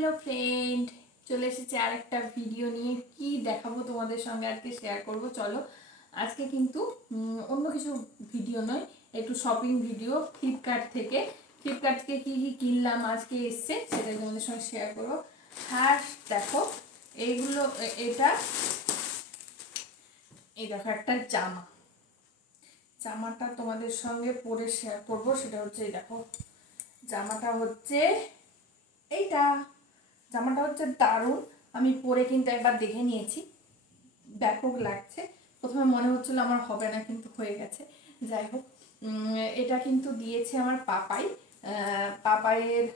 Hello friend, চলে এসেছে আর একটা ভিডিও নিয়ে। কি দেখাবো তোমাদের সঙ্গে আজকে শেয়ার করব। চলো আজকে কিন্তু অন্য কিছু ভিডিও নয়, একটু শপিং ভিডিও। ফ্লিপকার্ট থেকে কি কি কিনলাম আজকে এসছে সেটা তোমাদের সঙ্গে শেয়ার করবো। ফার্স্ট দেখো এইগুলো, এই দেখো একটা জামাটা তোমাদের সঙ্গে পরে শেয়ার করব। সেটা হচ্ছে এই দেখো, জামাটা হচ্ছে এইটা। জামাটা হচ্ছে দারুণ, আমি পরে কিন্তু একবার দেখে নিয়েছি, ব্যাপক লাগছে। প্রথমে মনে হচ্ছিল আমার হবে না, কিন্তু হয়ে গেছে। যাই হোক, এটা কিন্তু দিয়েছে আমার পাপাইয়ের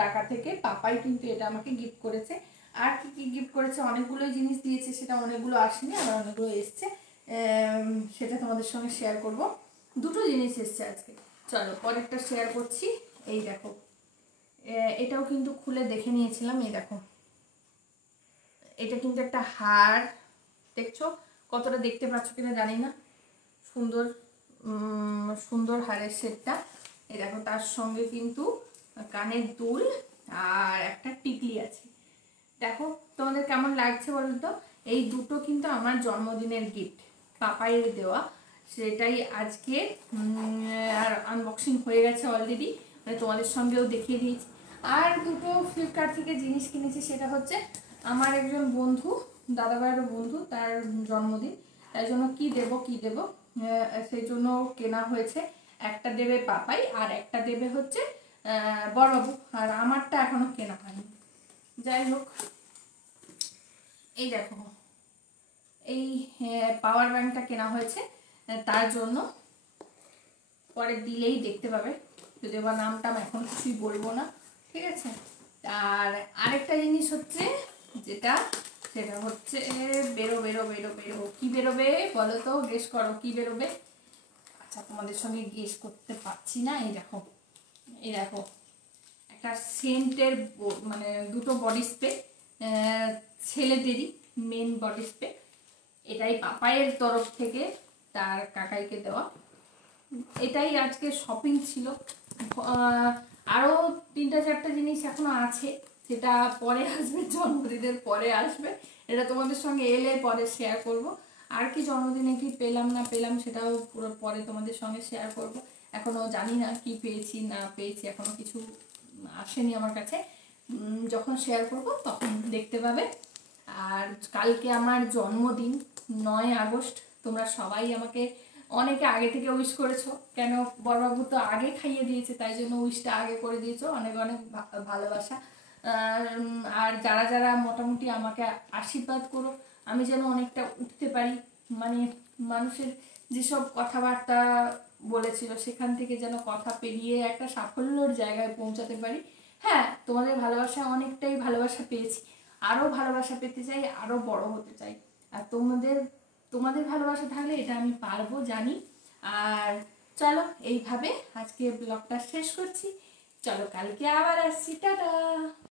টাকা থেকে। পাপাই কিন্তু এটা আমাকে গিফট করেছে। আর কি কি গিফট করেছে, অনেকগুলো জিনিস দিয়েছে, সেটা অনেকগুলো আসেনি, আবার অনেকগুলো এসছে। সেটা তোমাদের সঙ্গে শেয়ার করব। দুটো জিনিস এসছে আজকে। চলো পরেরটা শেয়ার করছি। এই দেখো, এটাও কিন্তু খুলে দেখে নিয়েছিলাম। এই দেখো, এটা কিন্তু একটা হার, দেখছো কতটা দেখতে পাচ্ছ কিনা জানি না। সুন্দর সুন্দর হারের সেটটা। এই দেখো, তার সঙ্গে কিন্তু কানের দুল আর একটা টিকলি আছে। দেখো তোমাদের কেমন লাগছে বলো তো। এই দুটো কিন্তু আমার জন্মদিনের গিফট, পাপাইয়ের দেওয়া। সেটাই আজকে আর আনবক্সিং হয়ে গেছে অলরেডি, মানে তোমাদের সঙ্গেও দেখিয়ে দিয়েছি। আর দুটো ফ্লিপকার্ট থেকে জিনিস কিনেছি, সেটা হচ্ছে আমার একজন বন্ধু, দাদাভাইয়ের বন্ধু, তার জন্মদিন। তাই জন্য কি দেব সেই জন্য কেনা হয়েছে। একটা দেবে পাপাই আর একটা দেবে হচ্ছে বড়বাবু, আর আমারটা এখনো কেনা হয়নি। যাই হোক, এই দেখো, এই পাওয়ার ব্যাংকটা কেনা হয়েছে তার জন্য। পরে দিলেই দেখতে পাবে, যদিও বা নামটা এখন কিছুই বলবো না, ঠিক আছে। আর আরেকটা জিনিস হচ্ছে সেটা হচ্ছে বেরো কি বেরোবে বলো তো, গেস করো কি বেরোবে। আচ্ছা, তোমাদের সঙ্গে গেস করতে পারছি না। এই দেখো একটা সেন্টের, মানে দুটো বডি স্প্রে, ছেলেদেরই মেন বডি স্প্রে। এটাই পাপাইয়ের তরফ থেকে তার কাকাইকে দেওয়া। এটাই আজকে শপিং ছিল। আরও 3-4টা জিনিস এখনো আছে, সেটা পরে আসবে, জন্মদিনের পরে আসবে। এটা তোমাদের সঙ্গে এলে পরে শেয়ার করব। আর কি জন্মদিনে কি পেলাম না পেলাম সেটাও পুরো পরে তোমাদের সঙ্গে শেয়ার করব। এখনো জানি না কি পেয়েছি না পেয়েছি, এখনো কিছু আসেনি আমার কাছে। যখন শেয়ার করব তখন দেখতে পাবে। আর কালকে আমার জন্মদিন, 9 আগস্ট। তোমরা সবাই আমাকে অনেকে আগে থেকে উইশ করেছো, কেন বড়বাবু তো আগে খাইয়ে দিয়েছে, তাই জন্য উইশটা আগে করে দিয়েছো। অনেক অনেক ভালোবাসা। আর যারা যারা মোটামুটি আমাকে আশীর্বাদ করো, আমি যেন অনেকটা উঠতে পারি, মানে মানুষের যেসব কথাবার্তা বলেছিল সেখান থেকে যেন কথা পেরিয়ে একটা সাফল্যর জায়গায় পৌঁছাতে পারি। হ্যাঁ, তোমাদের ভালোবাসা, অনেকটাই ভালোবাসা পেয়েছি, আরও ভালোবাসা পেতে চাই, আরও বড় হতে চাই। আর তোমাদের ভালোবাসা থাকলে এটা আমি পারবো, জানি। আর চলো এইভাবে আজকে ব্লগটা শেষ করছি। চলো কালকে আবার আসছি, টাটা।